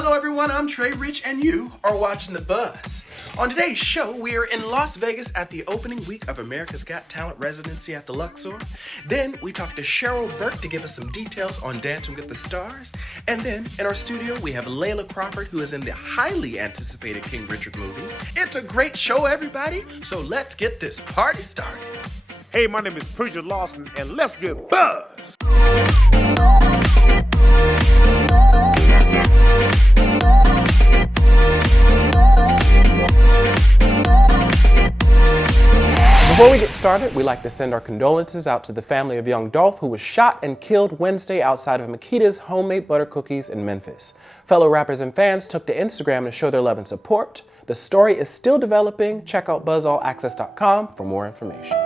Hello everyone, I'm Trey Rich and you are watching The Buzz. On today's show, we are in Las Vegas at the opening week of America's Got Talent residency at the Luxor. Then we talk to Cheryl Burke to give us some details on Dancing with the Stars. And then in our studio, we have Layla Crawford, who is in the highly anticipated King Richard movie. It's a great show, everybody, so let's get this party started. Hey, my name is Preacher Lawson, and let's get buzzed. Before we get started, we'd like to send our condolences out to the family of young Dolph, who was shot and killed Wednesday outside of Makita's homemade butter cookies in Memphis. Fellow rappers and fans took to Instagram to show their love and support. The story is still developing. Check out BuzzAllAccess.com for more information.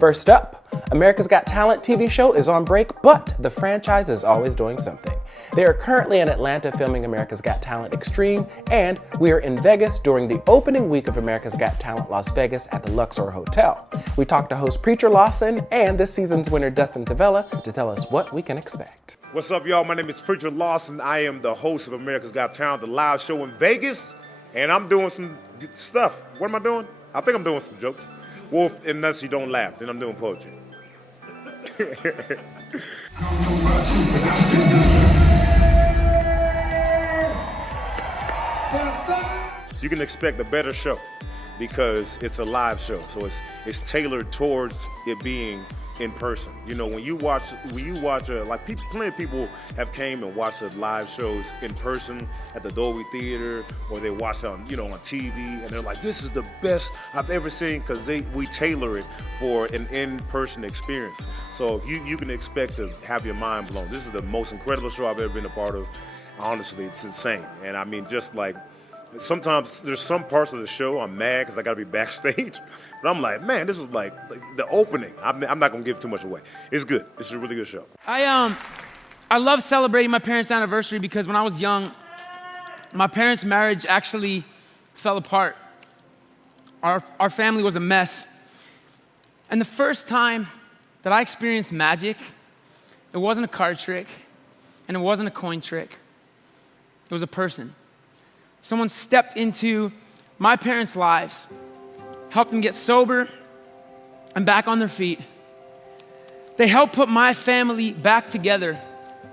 First up, America's Got Talent TV show is on break, but the franchise is always doing something. They are currently in Atlanta filming America's Got Talent Extreme, and we are in Vegas during the opening week of America's Got Talent Las Vegas at the Luxor Hotel. We talked to host Preacher Lawson and this season's winner Dustin Tavella to tell us what we can expect. What's up, y'all? My name is Preacher Lawson. I am the host of America's Got Talent, the live show in Vegas, and I'm doing some stuff. What am I doing? I think I'm doing some jokes. Well, unless you don't laugh, then I'm doing poetry. You can expect a better show because it's a live show, so it's tailored towards it being in person. You know, when you watch plenty of people have came and watched the live shows in person at the Dolby Theater, or they watch it on TV, and they're like, this is the best I've ever seen, because we tailor it for an in-person experience. So you can expect to have your mind blown. This is the most incredible show I've ever been a part of. Honestly, it's insane. And I mean, just like, sometimes there's some parts of the show I'm mad because I got to be backstage. But I'm like, man, this is like the opening. I'm not going to give too much away. It's good. It's a really good show. I love celebrating my parents' anniversary because when I was young, my parents' marriage actually fell apart. Our family was a mess. And the first time that I experienced magic, it wasn't a card trick and it wasn't a coin trick. It was a person. Someone stepped into my parents' lives, helped them get sober and back on their feet. They helped put my family back together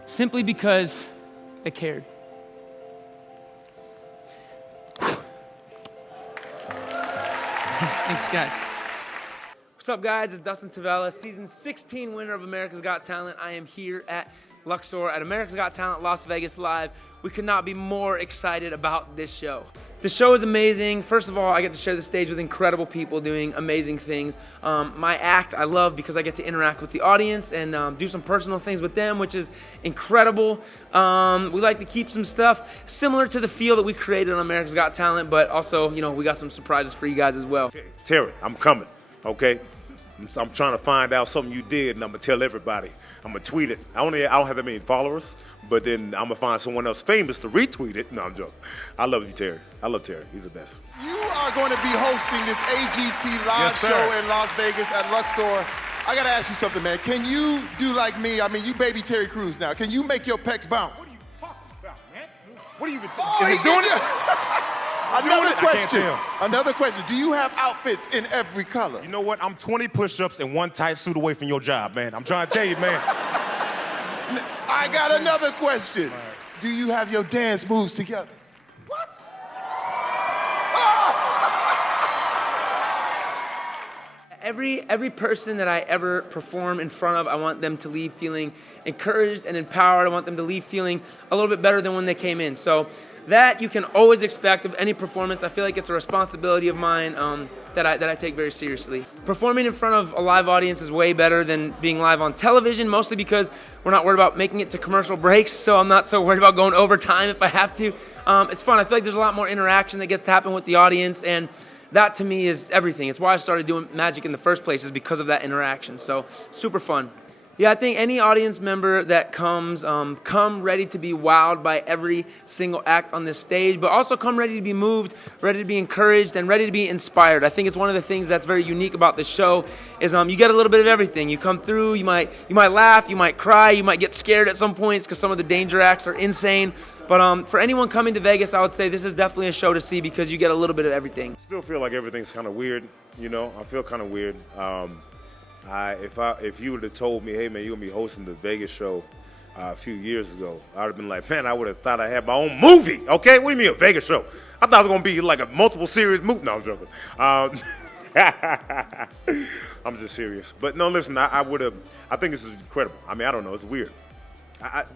simply because they cared. Thanks, guys. What's up, guys? It's Dustin Tavella, season 16 winner of America's Got Talent. I am here at Luxor at America's Got Talent Las Vegas Live. We could not be more excited about this show. The show is amazing. First of all, I get to share the stage with incredible people doing amazing things. My act I love because I get to interact with the audience and do some personal things with them, which is incredible. We like to keep some stuff similar to the feel that we created on America's Got Talent, but also, we got some surprises for you guys as well. Okay, Terry, I'm coming, okay? I'm trying to find out something you did, and I'm going to tell everybody. I'm going to tweet it. I don't have that many followers, but then I'm going to find someone else famous to retweet it. No, I'm joking. I love you, Terry. I love Terry. He's the best. You are going to be hosting this AGT Live show in Las Vegas at Luxor. I got to ask you something, man. Can you do like me? I mean, you baby Terry Crews now. Can you make your pecs bounce? What are you talking about, man? What are you even talking about? Is he doing it? Another question. Do you have outfits in every color? You know what? I'm 20 push-ups and one tight suit away from your job, man. I'm trying to tell you, man. I got another question. Right. Do you have your dance moves together? What? Every person that I ever perform in front of, I want them to leave feeling encouraged and empowered. I want them to leave feeling a little bit better than when they came in. So that you can always expect of any performance. I feel like it's a responsibility of mine that I take very seriously. Performing in front of a live audience is way better than being live on television, mostly because we're not worried about making it to commercial breaks, so I'm not so worried about going overtime if I have to. It's fun. I feel like there's a lot more interaction that gets to happen with the audience, and that to me is everything. It's why I started doing magic in the first place, is because of that interaction. So super fun. Yeah, I think any audience member that comes, come ready to be wowed by every single act on this stage, but also come ready to be moved, ready to be encouraged, and ready to be inspired. I think it's one of the things that's very unique about this show is you get a little bit of everything. You come through, you might laugh, you might cry, you might get scared at some points because some of the danger acts are insane. But for anyone coming to Vegas, I would say this is definitely a show to see because you get a little bit of everything. Still feel like everything's kind of weird, you know. I feel kind of weird. If you would have told me, hey man, you're gonna be hosting the Vegas show a few years ago, I'd have been like, man, I would have thought I had my own movie. Okay, what do you mean a Vegas show? I thought it was gonna be like a multiple series movie. No, I'm joking. I'm just serious. But no, listen, I think this is incredible. I mean, I don't know, it's weird.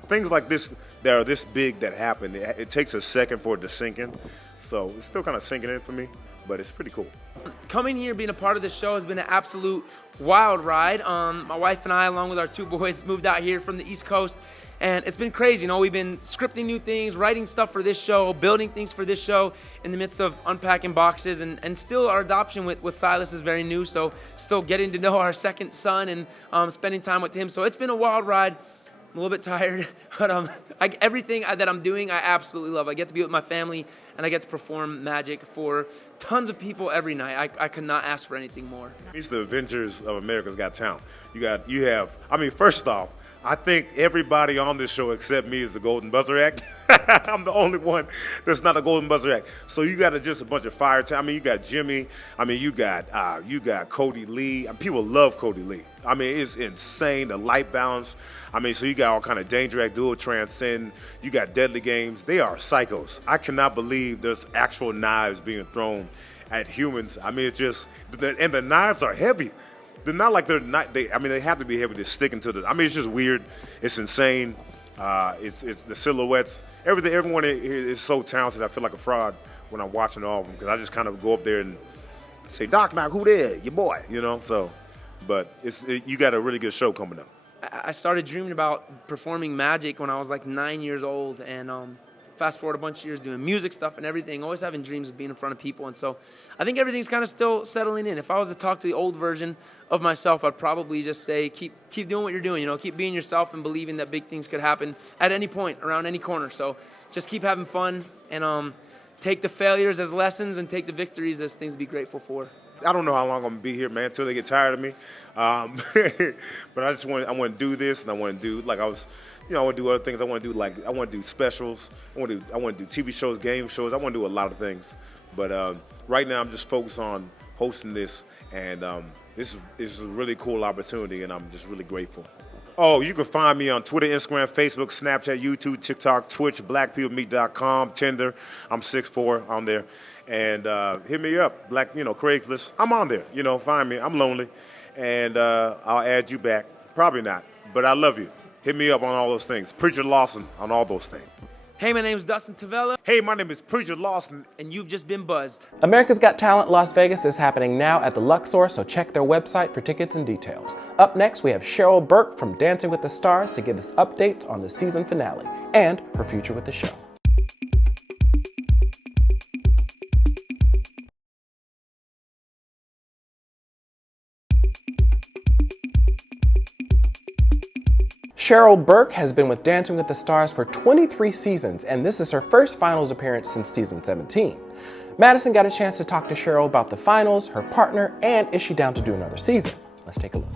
Things like this that are this big that happen, it takes a second for it to sink in. So it's still kind of sinking in for me, but it's pretty cool. Coming here, being a part of this show has been an absolute wild ride. My wife and I, along with our 2 boys, moved out here from the East Coast, and it's been crazy. You know, we've been scripting new things, writing stuff for this show, building things for this show in the midst of unpacking boxes, and still our adoption with Silas is very new, so still getting to know our second son and spending time with him. So it's been a wild ride. I'm a little bit tired, but everything that I'm doing, I absolutely love. I get to be with my family, and I get to perform magic for tons of people every night. I could not ask for anything more. It's the Avengers of America's Got Talent. First off, I think everybody on this show except me is the Golden Buzzer Act. I'm the only one that's not a Golden Buzzer Act. So you got just a bunch of fire talent. I mean, you got Jimmy. I mean, you got Cody Lee. People love Cody Lee. I mean, it's insane, the light balance. I mean, so you got all kind of Danger Act, Dual Transcend. You got Deadly Games. They are psychos. I cannot believe there's actual knives being thrown at humans. I mean, it's just, and the knives are heavy. They're not like they're not. They have to be heavy to stick into the. I mean, it's just weird. It's insane. It's the silhouettes. Everyone here is so talented. I feel like a fraud when I'm watching all of them because I just kind of go up there and say, "Doc, who there? Your boy," you know. So, but you got a really good show coming up. I started dreaming about performing magic when I was like 9 years old, and fast forward a bunch of years doing music stuff and everything, always having dreams of being in front of people. And so I think everything's kind of still settling in. If I was to talk to the old version of myself, I'd probably just say, keep doing what you're doing, you know, keep being yourself and believing that big things could happen at any point, around any corner. So just keep having fun and take the failures as lessons and take the victories as things to be grateful for. I don't know how long I'm gonna be here, man, until they get tired of me. But I want to do this, and I want to do, like I want to do other things. I want to do specials. I want to do TV shows, game shows. I want to do a lot of things. But right now, I'm just focused on hosting this, and this is a really cool opportunity, and I'm just really grateful. Oh, you can find me on Twitter, Instagram, Facebook, Snapchat, YouTube, TikTok, Twitch, blackpeoplemeet.com, Tinder. I'm 6'4" on there. And hit me up, Craigslist. I'm on there, find me. I'm lonely. And I'll add you back. Probably not, but I love you. Hit me up on all those things. Preacher Lawson on all those things. Hey, my name is Dustin Tavella. Hey, my name is Preacher Lawson. And you've just been buzzed. America's Got Talent Las Vegas is happening now at the Luxor, so check their website for tickets and details. Up next, we have Cheryl Burke from Dancing with the Stars to give us updates on the season finale and her future with the show. Cheryl Burke has been with Dancing with the Stars for 23 seasons, and this is her first finals appearance since season 17. Madison got a chance to talk to Cheryl about the finals, her partner, and is she down to do another season? Let's take a look.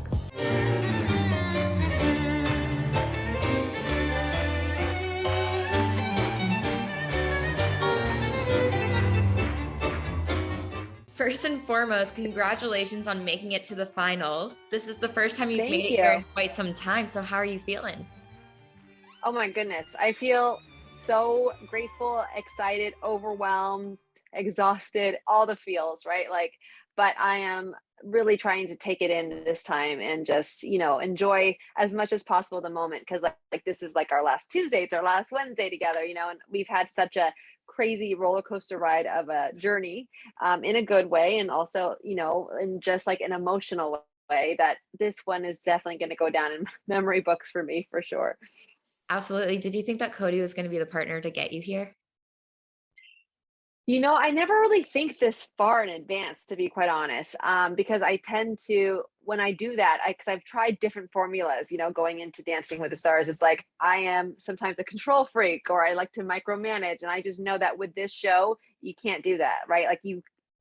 First and foremost, congratulations on making it to the finals. This is the first time you've Thank made it you. here in quite some time. So how are you feeling? Oh my goodness. I feel so grateful, excited, overwhelmed, exhausted, all the feels, right? But I am really trying to take it in this time and just, enjoy as much as possible the moment. Cause like this is like our last Tuesday, it's our last Wednesday together, and we've had such a crazy roller coaster ride of a journey, in a good way. And also, in just like an emotional way, that this one is definitely going to go down in memory books for me for sure. Absolutely. Did you think that Cody was going to be the partner to get you here? I never really think this far in advance, to be quite honest, because I tend to, when I do that, because I've tried different formulas, going into Dancing with the Stars, it's like I am sometimes a control freak or I like to micromanage. And I just know that with this show, you can't do that, right? Like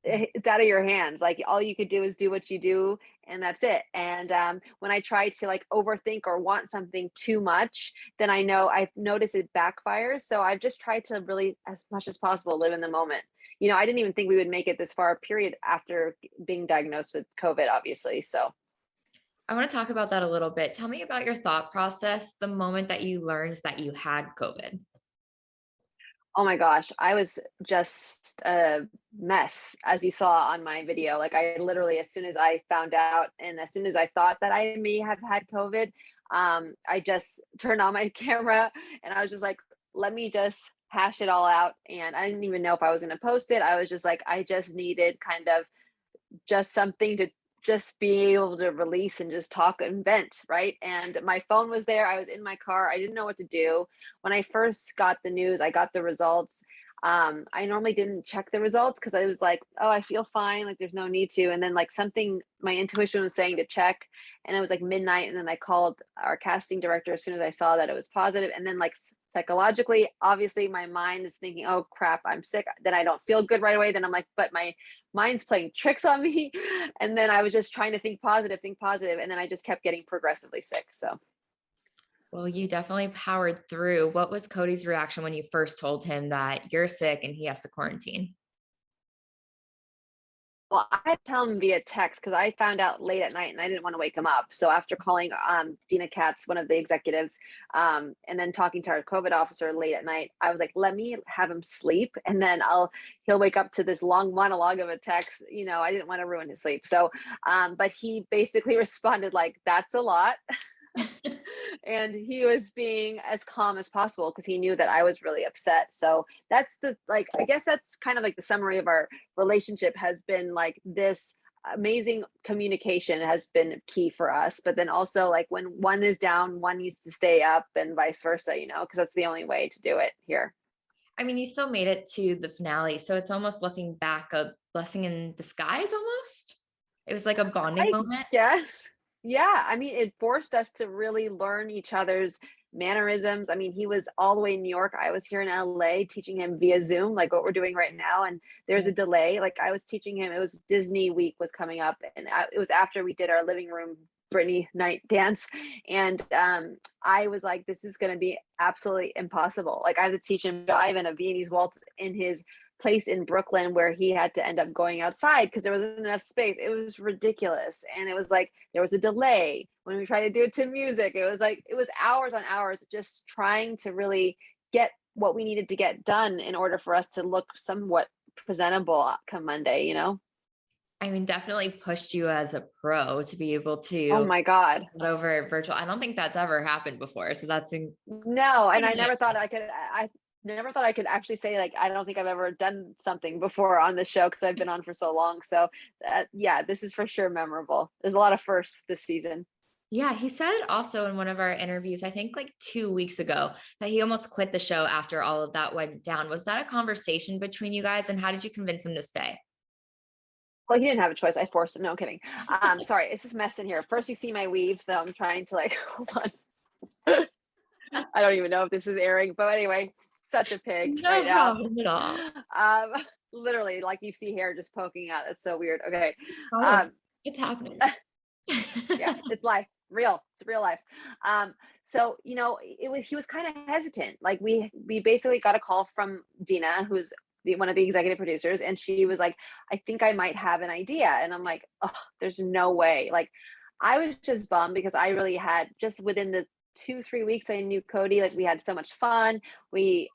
it's out of your hands. Like all you could do is do what you do, and that's it. And when I try to like overthink or want something too much, then I've noticed it backfires. So I've just tried to really, as much as possible, live in the moment. I didn't even think we would make it this far, period, after being diagnosed with COVID, obviously. So I want to talk about that a little bit. Tell me about your thought process the moment that you learned that you had COVID. oh my gosh, I was just a mess, as you saw on my video. Like I literally, as soon as I found out and as soon as I thought that I may have had COVID, I just turned on my camera and I was just like, let me just hash it all out. And I didn't even know if I was going to post it. I was just like, I just needed kind of just something to just be able to release and just talk and vent, right? And my phone was there. I was in my car. I didn't know what to do. When I first got the news, I got the results. I normally didn't check the results because I was like, oh, I feel fine. Like there's no need to. And then like something, my intuition was saying to check. And it was like midnight. And then I called our casting director as soon as I saw that it was positive. And then like psychologically, obviously my mind is thinking, oh crap, I'm sick. Then I don't feel good right away. Then I'm like, but my mind's playing tricks on me. And then I was just trying to think positive. And then I just kept getting progressively sick. So. Well, you definitely powered through. What was Cody's reaction when you first told him that you're sick and he has to quarantine? Well, I had to tell him via text because I found out late at night and I didn't want to wake him up. So after calling Dina Katz, one of the executives, and then talking to our COVID officer late at night, I was like, let me have him sleep and then he'll wake up to this long monologue of a text. I didn't want to ruin his sleep. So, but he basically responded like, that's a lot. And he was being as calm as possible because he knew that I was really upset. So that's I guess that's kind of like the summary of our relationship has been like this amazing communication has been key for us. But then also like when one is down, one needs to stay up and vice versa, because that's the only way to do it here. I mean, you still made it to the finale. So it's almost looking back a blessing in disguise almost. It was like a bonding moment. Yes. Yeah, I mean, it forced us to really learn each other's mannerisms. I mean, he was all the way in New York. I was here in LA teaching him via Zoom, like what we're doing right now. And there's a delay. Like I was teaching him, it was Disney week was coming up, and it was after we did our living room Britney night dance. And I was like, this is going to be absolutely impossible. Like I had to teach him jive and a Viennese waltz in his place in Brooklyn where he had to end up going outside because there wasn't enough space. It was ridiculous. And it was like, there was a delay when we tried to do it to music. It was hours on hours just trying to really get what we needed to get done in order for us to look somewhat presentable come Monday, I mean, definitely pushed you as a pro to be able to. Oh my God. Over virtual. I don't think that's ever happened before. So that's no. And I never thought I never thought I could actually say like I don't think I've ever done something before on the show because I've been on for so long. So yeah, this is for sure memorable. There's a lot of firsts this season. Yeah, he said also in one of our interviews, I think like 2 weeks ago, that he almost quit the show after all of that went down. Was that a conversation between you guys, and how did you convince him to stay? Well, he didn't have a choice. I forced him. No, I'm kidding. Sorry, it's just mess in here. First, you see my weave, so I'm trying to like hold on. I don't even know if this is airing, but anyway. Such a pig no right problem now. At all. Literally, like you see hair just poking out. It's so weird. Okay. It's happening. Yeah, it's life. Real. It's real life. So he was kind of hesitant. Like we basically got a call from Dina, who's one of the executive producers, and she was like, I think I might have an idea. And I'm like, oh, there's no way. Like I was just bummed because I really had just within the 2-3 weeks I knew Cody, like we had so much fun. We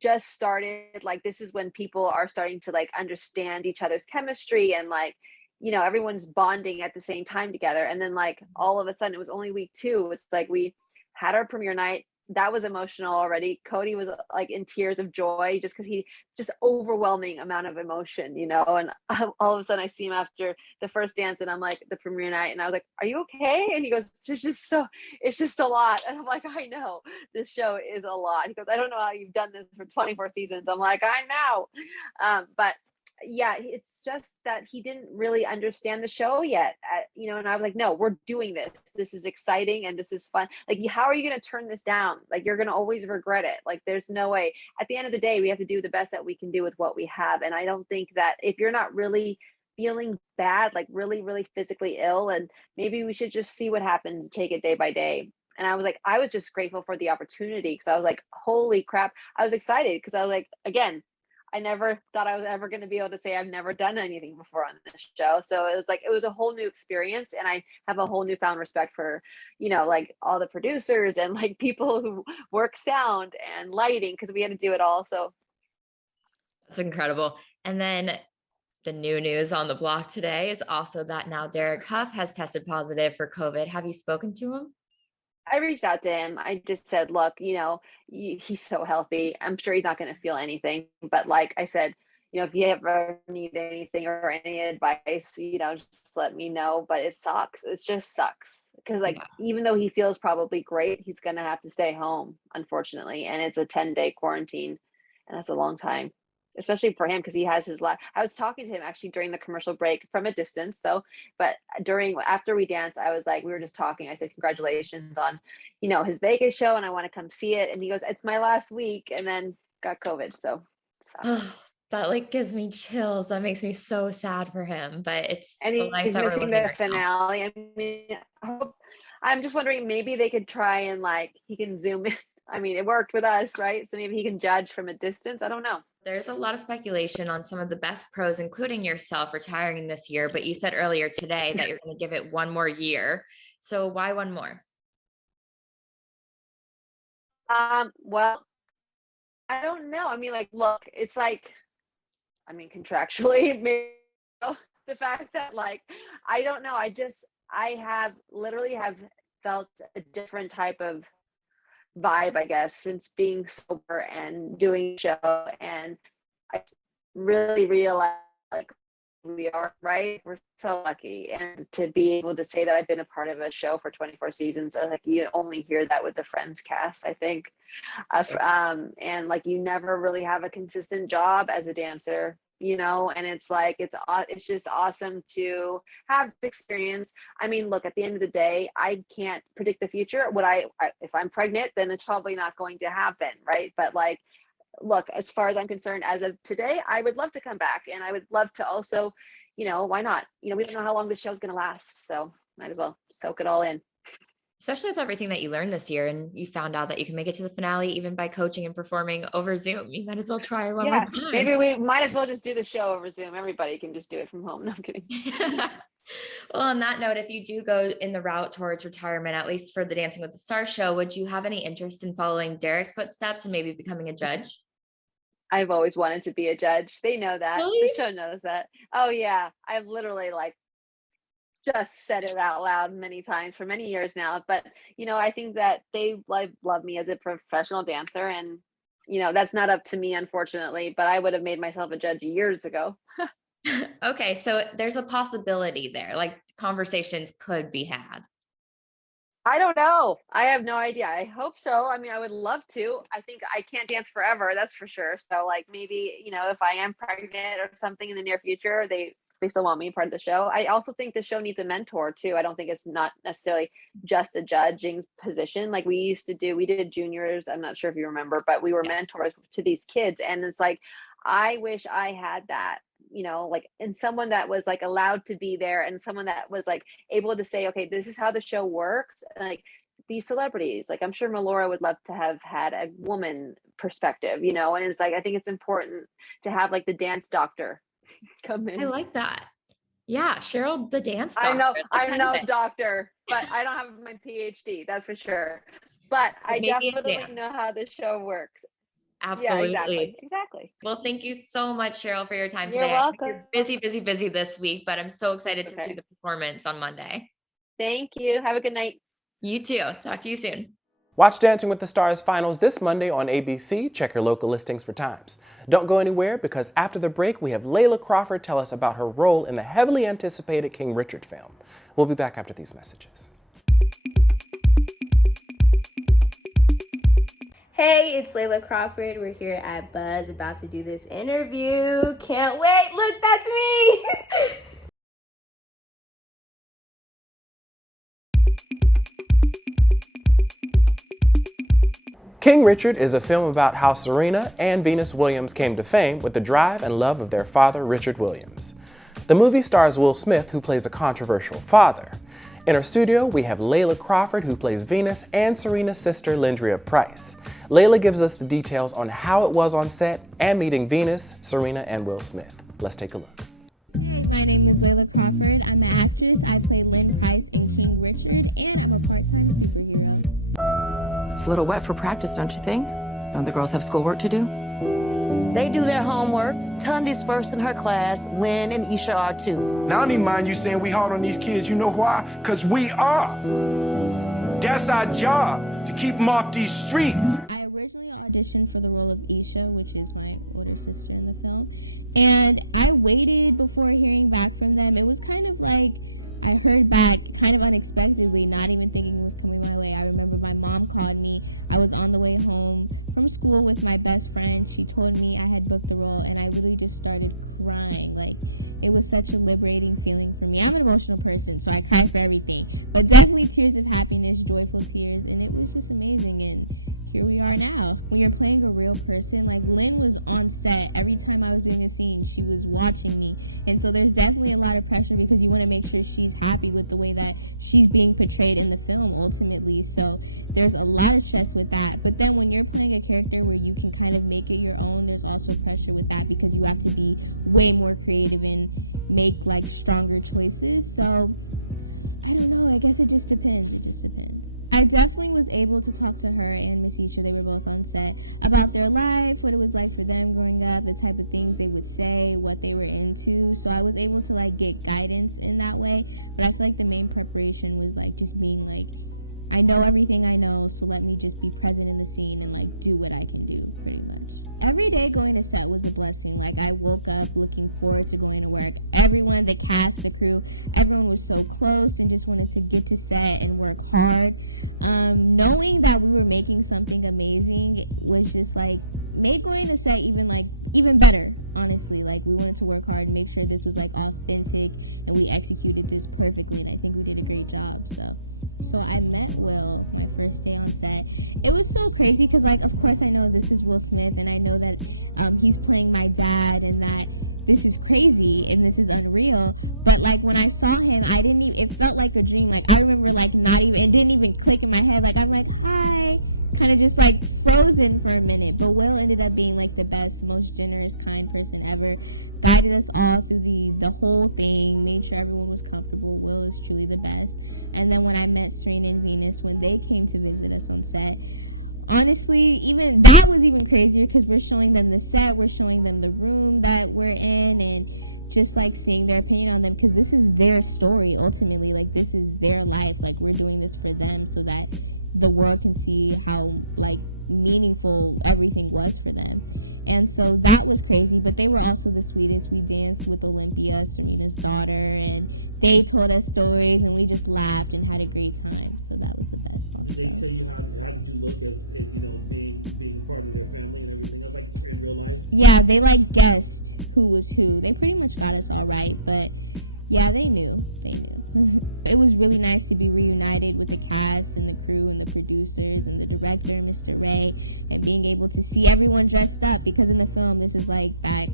just started, like this is when people are starting to like understand each other's chemistry and like everyone's bonding at the same time together. And then like all of a sudden it was only week 2. It's like we had our premiere night, that was emotional already. Cody was like in tears of joy just because he just overwhelming amount of emotion, you know. And all of a sudden I see him after the first dance, and I'm like the premiere night, and I was like, "Are you okay?" And he goes, it's just a lot." And I'm like, "I know this show is a lot." He goes, "I don't know how you've done this for 24 seasons." I'm like, "I know," but yeah, it's just that he didn't really understand the show yet, you know. And I was like, "No, we're doing this. This is exciting and this is fun. Like, how are you going to turn this down? Like, you're going to always regret it. Like, there's no way. At the end of the day, we have to do the best that we can do with what we have." And I don't think that if you're not really feeling bad, like really, really physically ill, and maybe we should just see what happens, take it day by day. And I was like, I was just grateful for the opportunity, because I was like, holy crap. I was excited because I was like, again, I never thought I was ever going to be able to say I've never done anything before on this show. So it was like, it was a whole new experience. And I have a whole newfound respect for, you know, like all the producers and like people who work sound and lighting, because we had to do it all. So That's incredible. And then the new news on the block today is also that now Derek Huff has tested positive for COVID. Have you spoken to him? I reached out to him. I just said, look, you know, he's so healthy. I'm sure he's not going to feel anything. But like I said, you know, if you ever need anything or any advice, you know, just let me know. But it sucks. It just sucks. Because like, even though he feels probably great, he's going to have to stay home, unfortunately. And it's a 10-day quarantine. And that's a long time, especially for him, because he has his I was talking to him actually during the commercial break from a distance though, but after we danced, I was like, we were just talking. I said, congratulations on, you know, his Vegas show, and I want to come see it. And he goes, it's my last week, and then got COVID. So it sucks. That like gives me chills. That makes me so sad for him, but it's And the life he's that we're missing living the right now. finale. I mean, I'm just wondering, maybe they could try and like, he can zoom in. I mean, it worked with us, right? So maybe he can judge from a distance. I don't know. There's a lot of speculation on some of the best pros, including yourself, retiring this year. But you said earlier today that you're going to give it one more year. So why one more? Well, I don't know. I mean, like, look, it's like, I mean, contractually, maybe the fact that like, I don't know. I have literally have felt a different type of vibe, I guess, since being sober and doing the show. And I really realized like we are, right? We're so lucky. And to be able to say that I've been a part of a show for 24 seasons, like you only hear that with the Friends cast, I think. And like you never really have a consistent job as a dancer, you know, and it's like it's just awesome to have this experience. I mean, look, at the end of the day, I can't predict the future. If I'm pregnant, then it's probably not going to happen, right? But like, look, as far as I'm concerned, as of today, I would love to come back, and I would love to also, you know, why not? You know, we don't know how long this show's going to last, so might as well soak it all in. Especially with everything that you learned this year, and you found out that you can make it to the finale even by coaching and performing over Zoom. You might as well try one more time. Maybe we might as well just do the show over Zoom. Everybody can just do it from home. No, I'm kidding. Well, on that note, if you do go in the route towards retirement, at least for the Dancing with the Stars show, would you have any interest in following Derek's footsteps and maybe becoming a judge? I've always wanted to be a judge. They know that. Really? The show knows that. Oh yeah. I've literally like just said it out loud many times for many years now. But you know, I think that they love me as a professional dancer, and you know, that's not up to me, unfortunately, but I would have made myself a judge years ago. Okay, so there's a possibility there, like conversations could be had. I don't know. I have no idea. I hope so. I mean, I would love to. I think I can't dance forever, that's for sure. So like maybe, you know, if I am pregnant or something in the near future, they still want me part of the show. I also think the show needs a mentor too. I don't think it's not necessarily just a judging position. Like we did juniors. I'm not sure if you remember, but we were mentors to these kids. And it's like, I wish I had that, you know, like, and someone that was like allowed to be there, and someone that was like able to say, okay, this is how the show works. Like these celebrities, like I'm sure Melora would love to have had a woman perspective, you know, and it's like, I think it's important to have like the dance doctor come in. I like that. Yeah, Cheryl, the dance doctor. I'm no doctor, but I don't have my PhD, that's for sure. But I definitely know how the show works. Absolutely. Yeah, exactly. Well, thank you so much, Cheryl, for your time today. You're welcome. You're busy this week, but I'm so excited to see the performance on Monday. Thank you. Have a good night. You too. Talk to you soon. Watch Dancing with the Stars finals this Monday on ABC. Check your local listings for times. Don't go anywhere, because after the break, we have Layla Crawford tell us about her role in the heavily anticipated King Richard film. We'll be back after these messages. Hey, it's Layla Crawford. We're here at Buzz about to do this interview. Can't wait. Look, that's me. King Richard is a film about how Serena and Venus Williams came to fame with the drive and love of their father, Richard Williams. The movie stars Will Smith, who plays a controversial father. In our studio, we have Layla Crawford, who plays Venus, and Serena's sister, Lindria Price. Layla gives us the details on how it was on set and meeting Venus, Serena, and Will Smith. Let's take a look. Hey, my name is Layla Crawford. I'm an actress. I play Lynn Price in King Richard, and I'm a part-time superhero. It's a little wet for practice, don't you think? Don't the girls have schoolwork to do? They do their homework. Tundi's first in her class. Lynn and Isha are too. Now, I don't even mind you saying we hard on these kids. You know why? Because we are. That's our job, to keep them off these streets. I originally auditioned for the role of Isha, which is my older sister in the film. And I waited before hearing back from them. It was kind of like I heard back kind of unexpectedly, not even thinking it was coming my way. I remember my mom called me. I was on the way home from school with my best friend. She told me I had booked the role, and I literally just started crying. Like, it was such a liberating feeling for me. I'm an emotional person, so I cry for everything, but definitely tears of happiness, joyful tears, and it was just amazing. And here we are now. When you're playing a real person, like Lynn was on set. Every time I was doing a scene, she was watching me. And so there's definitely a lot of pressure because you want to make sure she's happy with the way that she's being portrayed in the film ultimately. So there's a lot of stress with that. But then when you're playing a character where you can kind of make it your own, there's also pressure with that because you have to be way more creative and make like stronger choices. So I don't know, I guess it just depends. It just depends. I definitely was able to talk to her and Miss Isha, they were both on set, about their life, what it was like for them growing up, the type of things they would say, what they were into. So I was able to like get guidance in that way. But I feel like the main preparation was like just being like, I know everything I know, so let me just be present in the scene and like do what I can do, pretty much. Every day going to set was a blessing. Like, I woke up looking forward to going to work. Everyone, the cast, the crew, everyone was so close and just wanted to get to set and work hard. Knowing that we were making something amazing was just like made going to set even better, honestly. Like, we wanted to work hard and make sure this was like authentic, and we executed this perfectly, and I think we did a great job. So I met Will my first day on set. It was so crazy because, like, of course I know this is Will Smith, and I know that he's playing my dad, and that this is crazy and this is unreal. But like when I saw him, I didn't even, it felt like a dream. Like, I remember like not even, it didn't even click in my head. Like, I'm like, hi, kind of just like frozen for a minute. But Will ended up being like the best, most generous, kind person ever. Guided us all through the whole thing, made sure everyone was comfortable. Will is truly the best. And then when I met Serena and Venus, when they came to visit us on set, honestly, even that was even crazier because we're showing them the set, we're showing them the room that we're in, and just like seeing their opinion on them, because this is their story ultimately. Like, this is their life. Like, we're doing this for them so that the world can see how like meaningful everything was for them. And so that was crazy, but they were also the sweetest. We danced with Olympia, Serena's daughter, and they told us stories, and we just laughed and had a great time. So that was the best also. Did they tell you how did you look as, you know, being a part of their family and everything else, like in real life? Yeah, they like guessed who was who. They pretty much got us all right, but yeah, they knew. It was really nice to be reunited with the cast and the crew and the producers and the director, Mr. Ray, and being able to see everyone dressed up, because in the film this is like back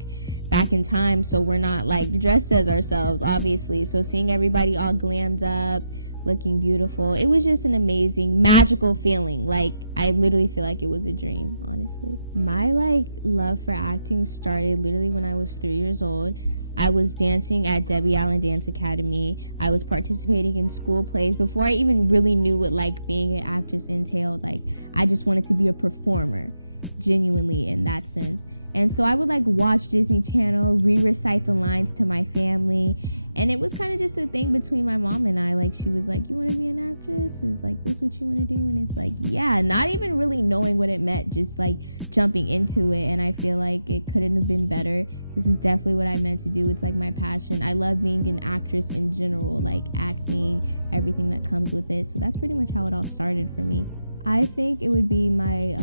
in time, so we're not like dressed as ourselves, obviously. So seeing everybody all glammed up, looking beautiful, it was just an amazing, magical feeling. Like, I literally feel like it was a dream, honestly. My like love for acting started literally when I was 3 years old. I was dancing at Debbie Allen Dance Academy. I was participating in school plays before I even really knew what like being an actress entailed. Like, I just wanted to be a performer, genuinely, in that sense. And so I would like watch Disney Channel, re-recite the lines to my family. And it was kind of just a thing between my mom and I. Like, she was like, you want to be an actress? Is like this what you want to do? And it's like, yeah, not even really knowing what it meant, just like jumping into it. And I feel like it couldn't have been better. This is definitely what I meant to do. It's like my passion. I love being an actress in general, like acting, everything that comes with it. So that's pretty much how it all started for me. I think it would be my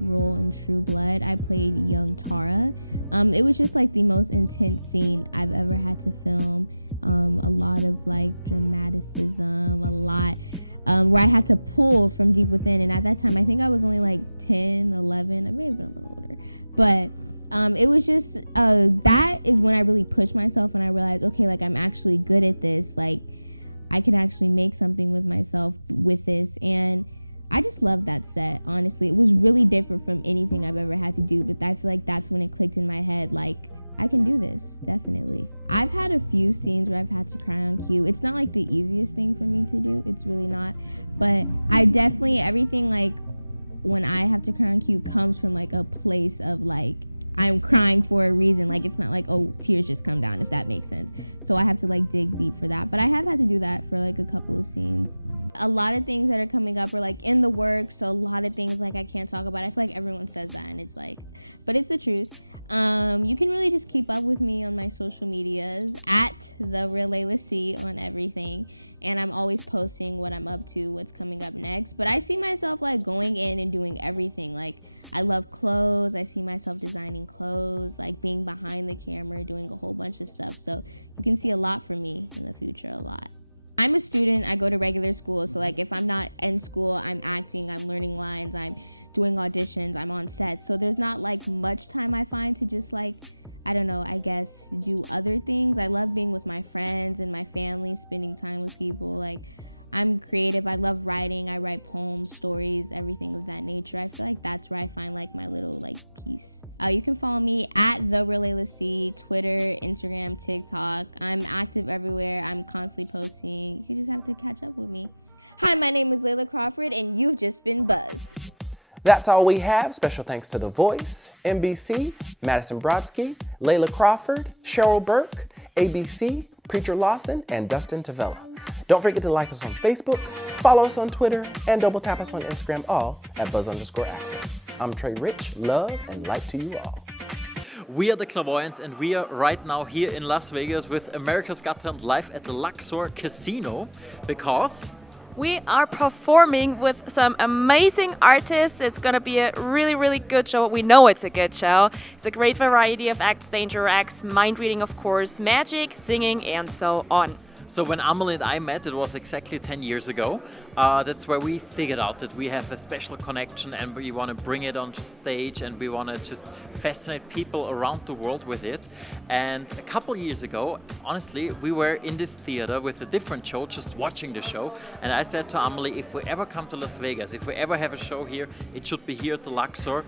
role in True Blood. I played young Tara. It was just like the most intense scene I've ever had to film. A lot of like dramaticism, a lot where I had to pull from deep within. And at that time, I think I was only like 10, 11. I may have been a little older. But it was just, that is when I really pushed myself and I realized, okay, like I'm actually good at this. Like I can actually make something with myself with this. And I just love that set, honestly. It was really different from anything I've ever had to do, but I feel like that's when it clicked in my head, like, I can do this, definitely. I've had a few scenes where I've had to cry on cue. It's not like the easiest thing for me to do, it's really not, but I definitely, everything like, when I have to cry on cue comes from like a place of like, I'm crying for a reason. Like, it's not like, oh, tears just come down, if that makes sense. So I have to like dig deep for that, but I have had to do that for like a couple of scenes. A lot of things that are coming up are like in the works, so a lot of things like I can't talk about. I feel like everyone says that and it's like, but it's the truth. You can really just keep up with me on my social medias at the real Layla C on everything, and I'm always posting what I'm up to, what's coming up next. But I see myself like going in and doing everything. Like, I love clothes. I see myself designing clothes, like being behind the camera, doing a whole bunch of stuff. So you can see a lot from me in the future, a lot. I'm a student. I go to regular school. So like if I'm not in school, I'm acting, I'm learning lines, I'm doing auditions, I'm on set. So there's not like much time I find to just like, I don't know, I guess do other things. I love being with my friends and my family, spending time with people. Like, I'm creative. I love writing. I write poems, stories, everything of that nature. I feel like that's where I find like my little like piece. You can follow me at The Real Layla C, Twitter, Instagram, TikTok. I'm active everywhere. I'm constantly posting. You just have to catch up with me. Hi, my name is Layla Crawford, and you've just been buzzed. That's all we have. Special thanks to The Voice, NBC, Madison Brodsky, Layla Crawford, Cheryl Burke, ABC, Preacher Lawson, and Dustin Tavella. Don't forget to like us on Facebook, follow us on Twitter, and double tap us on Instagram, all at buzz_access. I'm Trey Rich, love and light to you all. We are the Clairvoyants, and we are right now here in Las Vegas with America's Got Talent live at the Luxor Casino because we are performing with some amazing artists. It's going to be a really, really good show. We know it's a good show. It's a great variety of acts, danger acts, mind reading, of course, magic, singing, and so on. So when Amelie and I met, it was exactly 10 years ago. That's where we figured out that we have a special connection and we want to bring it on stage and we want to just fascinate people around the world with it. And a couple years ago, honestly, we were in this theater with a different show, just watching the show. And I said to Amelie, if we ever come to Las Vegas, if we ever have a show here, it should be here at the Luxor.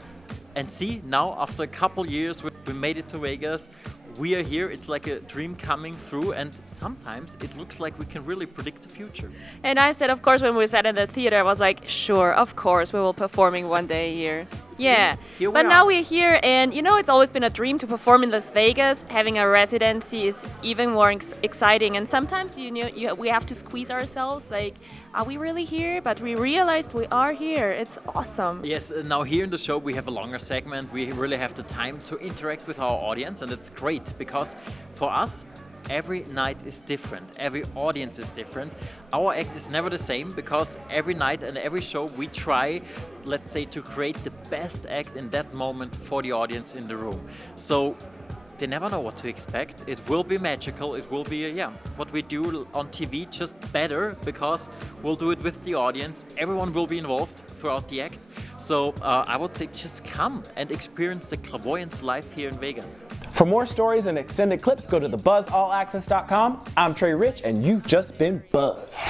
And see, now after a couple years, we made it to Vegas. We are here, it's like a dream coming through, and sometimes it looks like we can really predict the future. And I said, of course, when we sat in the theater, I was like, sure, of course, we will performing one day here. Yeah, but now we're here, and you know, it's always been a dream to perform in Las Vegas. Having a residency is even more exciting, and sometimes we have to squeeze ourselves, like, are we really here? But we realized we are here. It's awesome. Yes, now here in the show we have a longer segment. We really have the time to interact with our audience, and it's great because for us, every night is different, every audience is different. Our act is never the same because every night and every show we try, let's say, to create the best act in that moment for the audience in the room. So they never know what to expect. It will be magical. It will be, what we do on TV, just better because we'll do it with the audience. Everyone will be involved throughout the act. So I would say just come and experience the Clairvoyants live here in Vegas. For more stories and extended clips, go to thebuzzallaccess.com. I'm Trey Rich, and you've just been buzzed.